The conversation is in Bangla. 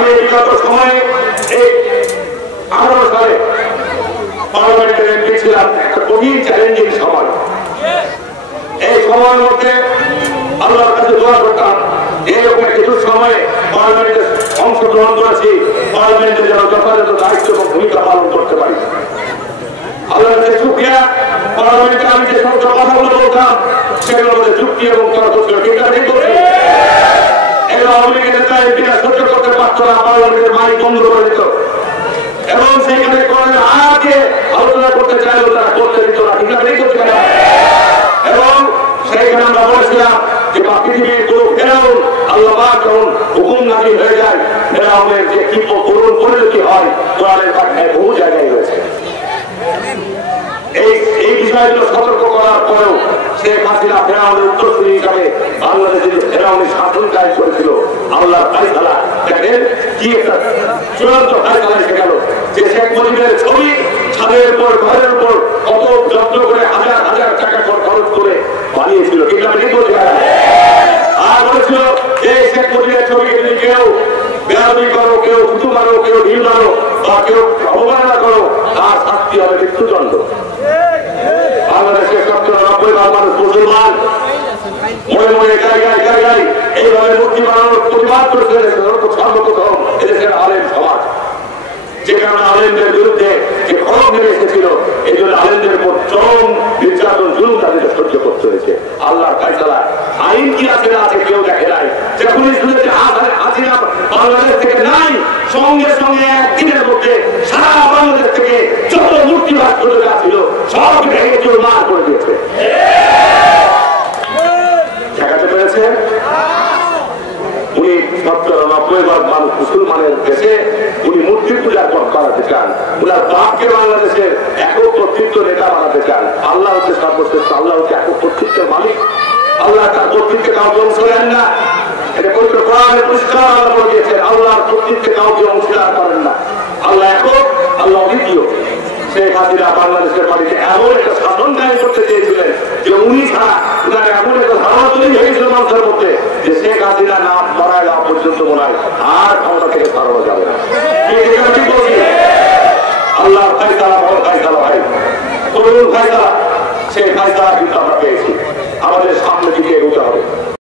আমি বিগত সময়ে এই 18 সালে পার্লামেন্টের এমপি ছিলাম, একটা কঠিন চ্যালেঞ্জিং সময়। এই সময়ের মধ্যে আল্লাহর কাছে দোয়া করতাম এরকম কিছু সময়ে পার্লামেন্টে অংশগ্রহণ করেছি, পার্লামেন্টে যেন যথাযথ দায়িত্ব এবং ভূমিকা পালন করতে পারি। আল্লাহর কাছে শুকরিয়া, পার্লামেন্টে আমি যে সমস্ত কথাগুলো বলতাম সেগুলোর মধ্যে যুক্তি এবং তর্ক ছিল। ঠিক আছে, এগুলো আওয়ামী লীগের নেতা এমপিরা সহ্য করতে পারত না, পার্লামেন্টের মাইক বন্ধ করে দিত এবং সেইখানে আগে আলোচনা করতে চাইলেও তারা করতে দিত না। ঠিক আছে, এবং সেইখানে আমরা বলেছিলাম যে পৃথিবীর কোন ফেরাউন আল্লাহ পাক যখন হুকুম নাযিল হয়ে যায়, ফেরাউনের যে কি করুণ পরিণতি হয় কোরআনের ব্যাখ্যায় বহু জায়গায় রয়েছে। এই বিষয়গুলো সতর্ক করার পরেও শেখ হাসিনা ফেরাউনের উত্তরসূরি হিসাবে বাংলাদেশে যে ফেরাউনের শাসন কায়েম করেছিল, আল্লাহর ফায়সালা দেখেন কি একটা চূড়ান্ত ফায়সালা এসে গেল যে শেখ মুজিবের ছবি ছাদের উপর ঘরের উপর কত যত্ন করে হাজার হাজার টাকা খরচ করে বানিয়েছিল। কিন্তু আমি ঠিক বলছি আর বলেছিল যে শেখ মুজিবের ছবি যদি কেউ বেয়াদবি করো, কেউ থুতু মারো, কেউ ঢিল মারো বা কেউ অবমাননা করো, তার শাস্তি হবে মৃত্যুদণ্ড। বাংলাদেশের 90% মানুষ মুসলমান, মনে মনে জায়গায় জায়গায় এইভাবে মূর্তি বানানোর প্রতিবাদ করেছে সর্বপ্রথম এদেশের আলেম সমাজ। যে কারণে আলেমদের বিরুদ্ধে যে খড়গ নেমে এসেছিল, এই জন্য আলেমদের উপর চরম নির্যাতন জুলুম তাদের সহ্য করতে হয়েছে। আল্লাহর ফায়সালা আইন কি আছে না আছে কেউ দেখে নাই। যখন হাসিনা বাংলাদেশ থেকে নাই, সঙ্গে সঙ্গে একদিনের মধ্যে সারা বাংলাদেশ থেকে যত মূর্তিবাদ প্রতিভা ছিল সব ভেঙে চুরমার করে দিয়েছে। দেখাতে পেরেছে উনি 90% মানুষ মুসলমানের দেশে উনি মূর্তি পূজা করাতে চান, উনার বাপকে বাংলাদেশের একক কর্তৃত্ব নেতা বানাতে চান। আল্লাহ হচ্ছে সর্বশ্রেষ্ঠ, আল্লাহ হচ্ছে একক কর্তৃত্বের মালিক, আল্লাহ তার কর্তৃত্বে কাউকে অংশ নেন না। এটা পবিত্র কোরআনে পরিষ্কার আল্লাহ বলে দিয়েছেন, আল্লাহর কর্তৃত্বে কাউকে অংশীদার করেন না। আল্লাহ একক, আল্লাহ অদ্বিতীয়। শেখ হাসিনা বাংলাদেশের মাটিতে এমন একটা শাসন কায়েম করতে চেয়েছিলেন যে উনি ছাড়া উনার এমন একটা ধারণা তৈরি হয়েছিল মানুষের মধ্যে যে শেখ হাসিনা না মারা যাওয়া পর্যন্ত মনে হয় আর ক্ষমতা থেকে সরানো যাবে না। ঠিক বলছি, আল্লাহর ফায়সালা বড় ফায়সালা ভাই, তরুণ ফায়সালা। সেই ফায়সালা